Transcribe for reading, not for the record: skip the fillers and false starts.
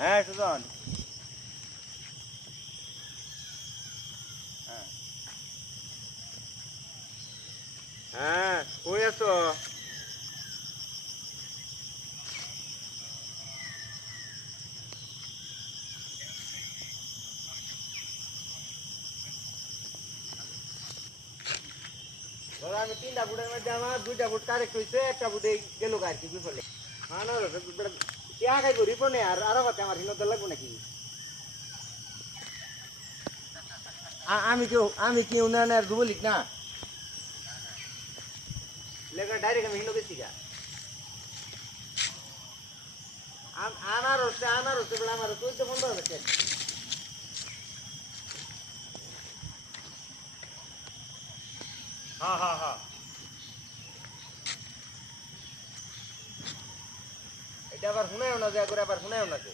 হ্যাঁ সুজন। হ্যাঁ হ্যাঁ কই আছো? ধরো আমি 3টা ফুটের মধ্যে আমার 2টা ফুট কারেক্ট হয়েছে, একটা ফুটে গেল আর কি বিফলে। হ্যাঁ না ইয়া খাইব রিপনে আর আরো কথা আমার হিনত লাগবো নাকি? আমি কি উন্নয়নের যুবলীগ না লেখা ডাইরেক্ট আমি হিনো গেছি গা। আনার হচ্ছে বলে আমার চলতে বন্ধ হচ্ছে। হ্যাঁ হ্যাঁ হ্যাঁ এটা আবার শুনায়ও না যে, আবার শুনায়ও না যে।